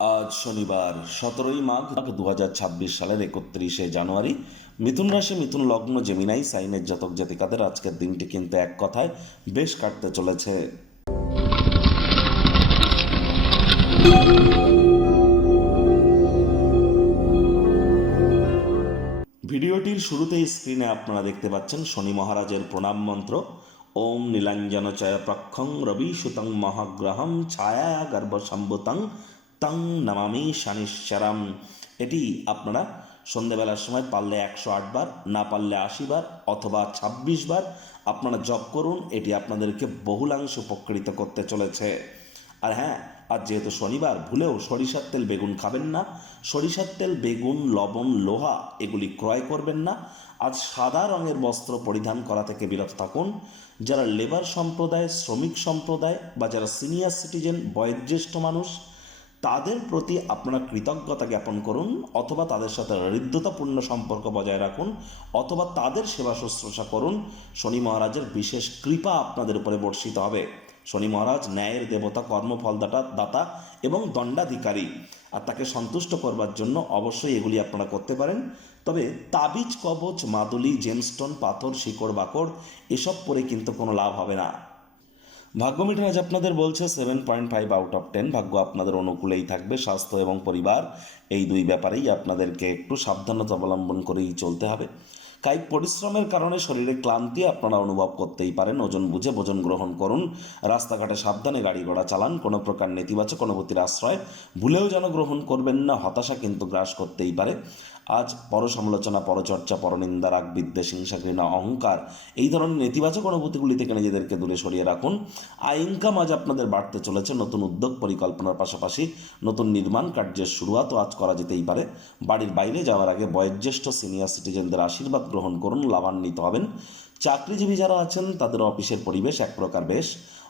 আজ শনিবার, সতেরোই মাঘ দু হাজার ছাব্বিশ সালের একত্রিশে জানুয়ারি। মিথুন রাশি, মিথুন লগ্ন, জেমিনাই, সাইনের জাতক জাতিকাদের আজকের দিনটি কিন্তু এক কথায় বেশ কাটতে চলেছে। ভিডিওটির শুরুতেই স্ক্রিনে আপনারা দেখতে পাচ্ছেন শনি মহারাজের প্রণাম মন্ত্র। ওম নীলাঞ্জন চয় প্রক্ষং রবি সুতং মহাগ্রহম ছায়া গর্ভসম্ভুতং তং নমামি শনিশ্চরম। এটি আপনারা সন্ধেবেলার সময় পারলে একশো বার, না পারলে আশি বার অথবা ছাব্বিশ বার আপনারা জপ করুন, এটি আপনাদেরকে বহুলাংশ উপকৃত করতে চলেছে। আর হ্যাঁ আর যেহেতু শনিবার, ভুলেও সরিষার তেল বেগুন খাবেন না। সরিষার তেল, বেগুন, লবণ, লোহা এগুলি ক্রয় করবেন না। আজ সাদা রঙের বস্ত্র পরিধান করা থেকে বিরত থাকুন। যারা লেবার সম্প্রদায়, শ্রমিক সম্প্রদায় বা যারা সিনিয়র সিটিজেন, বয়োজ্যেষ্ঠ মানুষ তাদের প্রতি আপনারা কৃতজ্ঞতা জ্ঞাপন করুন, অথবা তাদের সাথে হৃদ্যতাপূর্ণ সম্পর্ক বজায় রাখুন, অথবা তাদের সেবা শুশ্রূষা করুন। শনি মহারাজের বিশেষ কৃপা আপনাদের উপরে বর্ষিত হবে। শনি মহারাজ ন্যায়ের দেবতা, কর্মফলদাতা, দাতা এবং দণ্ডাধিকারী, আর তাকে সন্তুষ্ট করবার জন্য অবশ্যই এগুলি আপনারা করতে পারেন। তবে তাবিজ, কবচ, মাদুলি জেমস্টোন পাথর, শিকড়, বাকড়, এসব পরে কিন্তু কোনো লাভ হবে না। ভাগ্য আজ আপনাদের বলছে seven point five out of ten ভাগ্য আপনাদের অনুকূলেই থাকবে, স্বাস্থ্য এবং পরিবার, এই দুই ব্যাপারেই আপনাদেরকে একটু সাবধানতা অবলম্বন করেই চলতে হবে। কায়িক পরিশ্রমের কারণে শরীরে ক্লান্তি আপনারা অনুভব করতেই পারেন। ওজন বুঝে ভোজন গ্রহণ করুন। রাস্তাঘাটে সাবধানে গাড়ি ঘোড়া চালান। কোনো প্রকার নেতিবাচক অনুভূতির আশ্রয় ভুলেও যেন গ্রহণ করবেন না। হতাশা কিন্তু গ্রাস করতেই পারে। আজ পরসমালোচনা, পরচর্চা, পরনিন্দা রাগ বিদ্বেষ হিংসা ঘৃণা অহংকার এই ধরনের নেতিবাচক অনুভূতিগুলি থেকে নিজেদেরকে দূরে সরিয়ে রাখুন। আয় ইনকাম আজ আপনাদের বাড়তে চলেছে। নতুন উদ্যোগ পরিকল্পনার পাশাপাশি নতুন নির্মাণ কার্যের শুরুয়াতও আজ করা যেতেই পারে। বাড়ির বাইরে যাওয়ার আগে বয়োজ্যেষ্ঠ সিনিয়র সিটিজেনদের আশীর্বাদ গ্রহণ করুন লাভান্বিত হবেন। চাকরিজীবী যারা আছেন তাদের অফিসের পরিবেশ এক প্রকার বেশ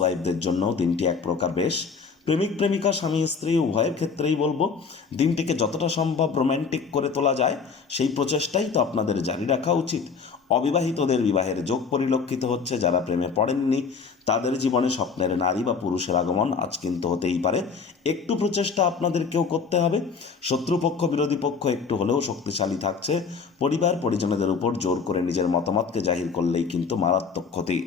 ওয়াইফদের জন্য দিনটি এক প্রকার বেশ। প্রেমিক, প্রেমিকা, স্বামী, স্ত্রী, উভয়ের ক্ষেত্রেই বলব, দিনটিকে যতটা সম্ভব রোম্যান্টিক করে তোলা যায়, সেই প্রচেষ্টাই তো আপনাদের জারি রাখা উচিত। অবিবাহিতদের বিবাহের যোগ পরিলক্ষিত হচ্ছে, যারা প্রেমে পড়েননি, তাদের জীবনে স্বপ্নের নারী বা পুরুষের আগমন আজ কিন্তু হতেই পারে। একটু প্রচেষ্টা আপনাদেরকেও করতে হবে। শত্রুপক্ষ, বিরোধী পক্ষ একটু হলেও শক্তিশালী থাকছে। পরিবার, পরিজনদের উপর জোর করে নিজের মতামতকে জাহির করলেই কিন্তু মারাত্মক ক্ষতি।